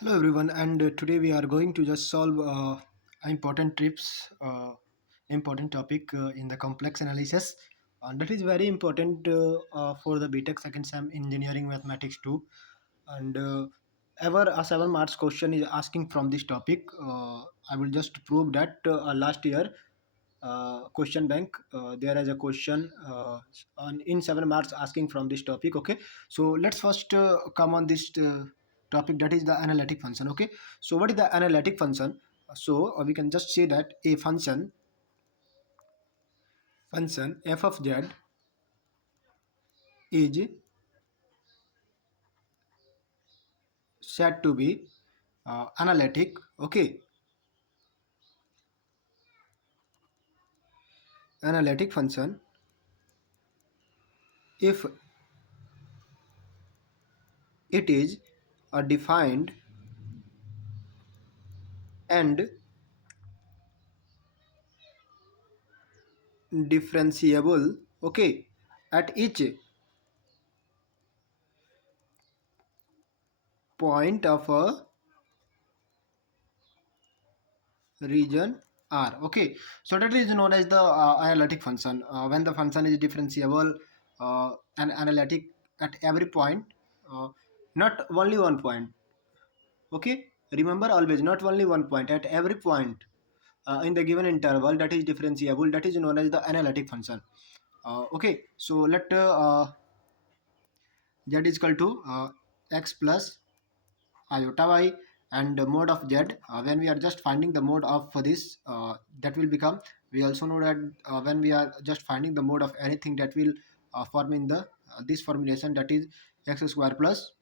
Hello everyone, and today we are going to just solve important trips, important topic in the complex analysis. And that is very important for the BTech second sem engineering mathematics too. And ever a 7 marks question is asking from this topic. I will just prove that last year question bank there is a question on in 7 marks asking from this topic. Okay, so let's first come on this topic, that is the analytic function. Okay, so what is the analytic function? So we can just say that a function f of z is said to be analytic. Okay, analytic function if it is defined and differentiable, okay, at each point of a region R. Okay, so that is known as the analytic function. When the function is differentiable and analytic at every point, uh, not only one point. Okay, remember always not only one point, at every point in the given interval that is differentiable, that is known as the analytic function. Okay, so let z is equal to x plus iota y, and the mode of z, when we are just finding the mode of for this, that will become, we also know that when we are just finding the mode of anything, that will form in the this formulation, that is x square plus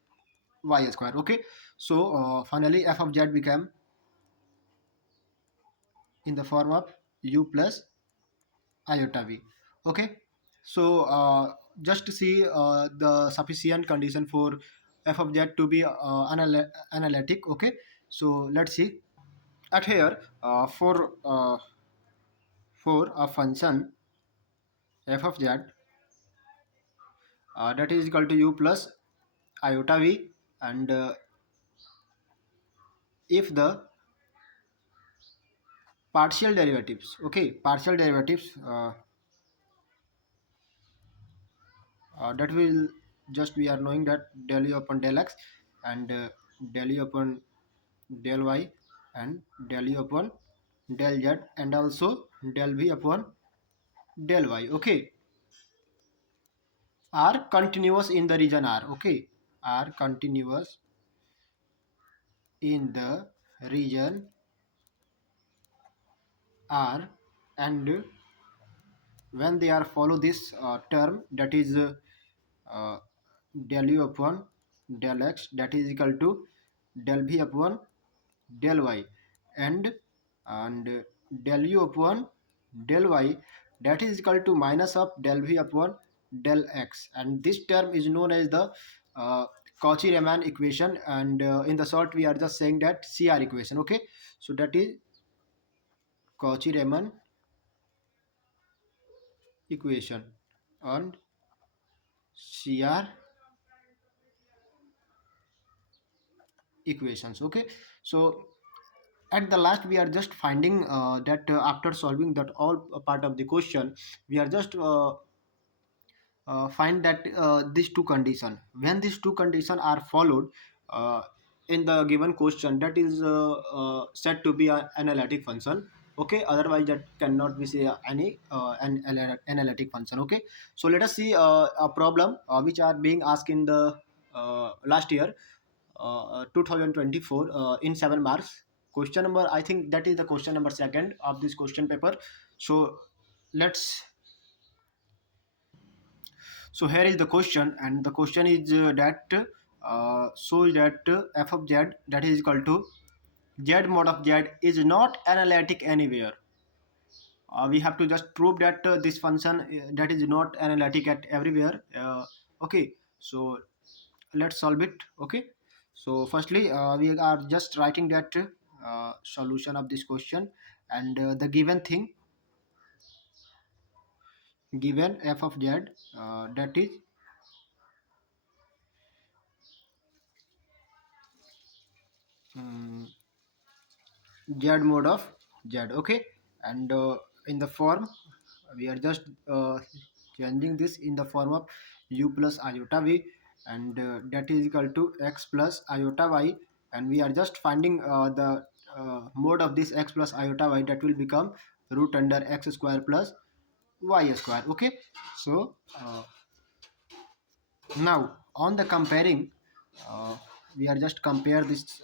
y square. Okay, so finally f of z became in the form of u plus iota v. Okay, so just to see the sufficient condition for f of z to be analytic. Okay, so let's see at here, for a function f of z, that is equal to u plus iota v, and if the partial derivatives, okay, partial derivatives, that will just, we are knowing that del u upon del x, and del u upon del y, and del u upon del z, and also del v upon del y. Okay, are continuous in the region R. Okay, are continuous in the region R, and when they are follow this term, that is uh, del u upon del x, that is equal to del v upon del y, and del u upon del y, that is equal to minus of del v upon del x, and this term is known as the uh, Cauchy-Riemann equation, and in the short we are just saying that CR equation. Okay, so that is Cauchy-Riemann equation and CR equations. Okay, so at the last we are just finding that after solving that all part of the question, we are just find that these two condition, when these two condition are followed uh, in the given question, that is said to be an analytic function. Okay, otherwise that cannot be say any analytic function. Okay, so let us see a problem which are being asked in the last year, 2024, in 7 marks question number, I think that is the question number second of this question paper. So let's, so here is the question, and the question is that shows that f of z, that is equal to z mod of z is not analytic anywhere. We have to just prove that this function that is not analytic at everywhere. Okay, so let's solve it. Okay, so firstly we are just writing that solution of this question, and the given thing, given f of z, that is z mod of z. Okay, and in the form we are just changing this in the form of u plus iota v, and that is equal to x plus iota y, and we are just finding the mode of this x plus iota y, that will become root under x square plus y square. Okay, so now on the comparing, uh, we are just compare this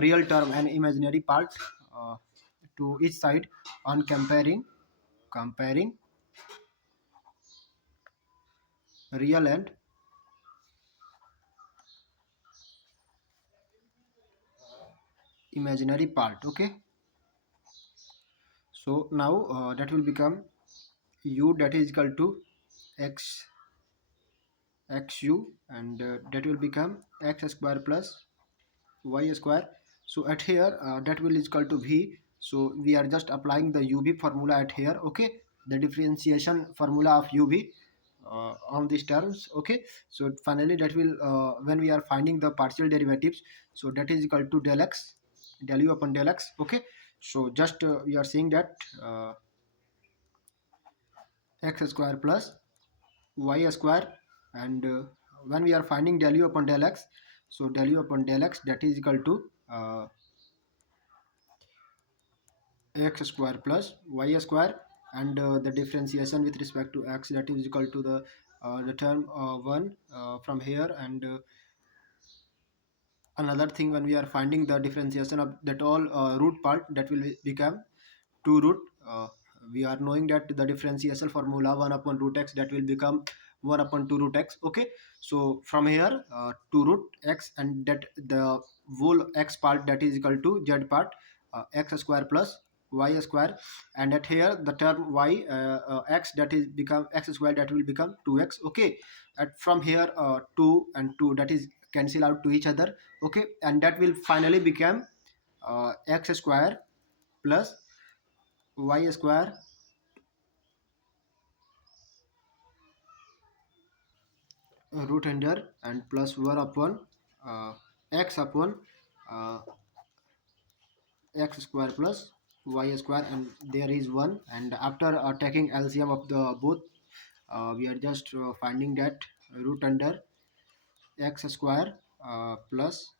real term and imaginary part uh, to each side on comparing real and imaginary part. Okay, so now that will become u, that is equal to x xu, and that will become x square plus y square. So at here that will is equal to v, so we are just applying the uv formula at here. Okay, the differentiation formula of uv on these terms. Okay, so finally that will when we are finding the partial derivatives, so that is equal to del x, del u upon del x. Okay, so just we are saying that x square plus y square, and when we are finding del u upon del x, so del u upon del x, that is equal to x square plus y square, and the differentiation with respect to x, that is equal to the term 1 from here, and another thing, when we are finding the differentiation of that all root part, that will become 2 root, we are knowing that the differentiation formula 1 upon root x, that will become 1 upon 2 root x. Okay, so from here 2 root x, and that the whole x part, that is equal to z part, x square plus y square, and at here the term y x, that is become x square, that will become 2x. Okay, at from here 2 and 2, that is cancel out to each other. Okay, and that will finally become x square plus y square root under, and plus 1 upon uh, x upon uh, x square plus y square, and there is 1, and after taking LCM of the both, we are just finding that root under x square plus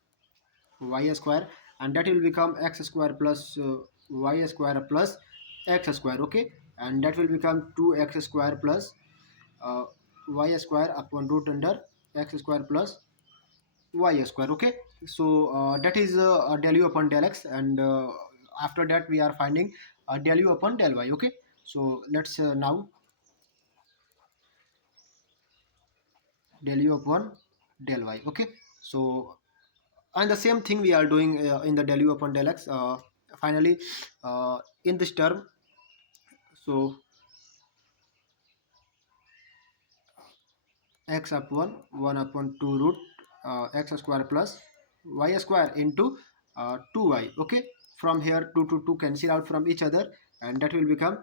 y square, and that will become x square plus y square plus x square. Okay, and that will become 2x square plus uh, y square upon root under x square plus y square. Okay, so that is del u upon del x, and after that we are finding del u upon del y. Okay, so let's now del u upon del y. Okay, so and the same thing we are doing in the del u upon del x, finally in this term, so x upon 1 upon 2 root x square plus y square into 2y. Okay, from here 2 to 2 cancel out from each other, and that will become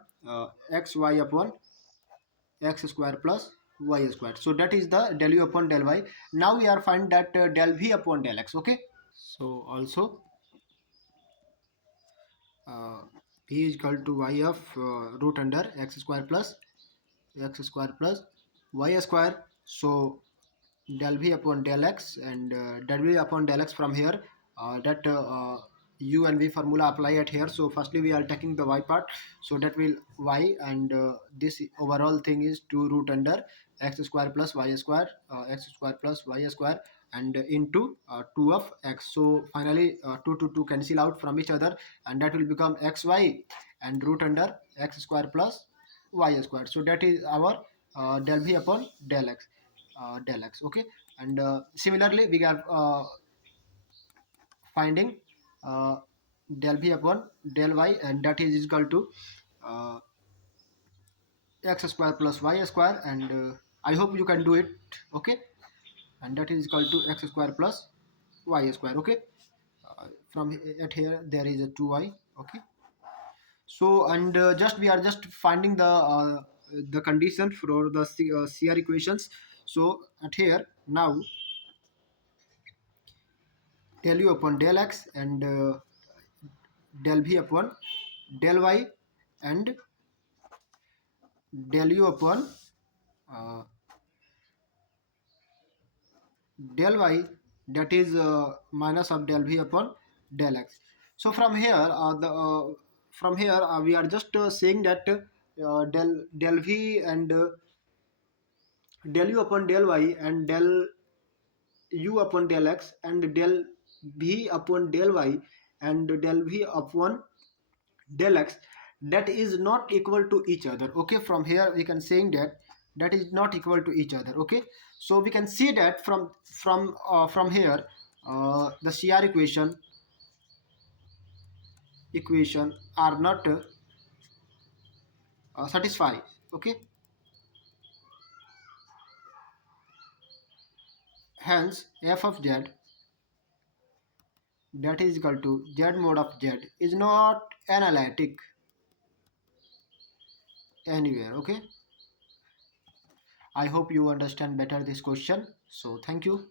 xy upon x square plus y square. So that is the del u upon del y. Now we are find that del v upon del x. Okay, so also v is equal to y of root under x square plus y square. So del v upon del x, and del v upon del x from here, that u and v formula apply at here. So firstly we are taking the y part, so that will y, and this overall thing is 2 root under x square plus y square, x square plus y square, and into 2 of x. So finally 2 to 2 cancel out from each other, and that will become xy and root under x square plus y square. So that is our del v upon del x. Okay, and similarly we are finding uh, del v upon del y, and that is equal to uh, x square plus y square, and I hope you can do it. Okay, and that is equal to x square plus y square. Okay, from at here there is a 2y. Okay, so and just we are just finding the condition for the CR equations. So at here now del u upon del x, and del v upon del y and del u upon uh, del y, that is minus of del v upon del x. So from here we are just saying that del v and del u upon del y and del u upon del x and del v upon del y and del v upon del x, that is not equal to each other. Okay, from here we can saying that that is not equal to each other. Okay, so we can see that from here the CR equation are not satisfied. Okay, hence f of z, that is equal to z mod of z, is not analytic anywhere. Okay, I hope you understand better this question. So thank you.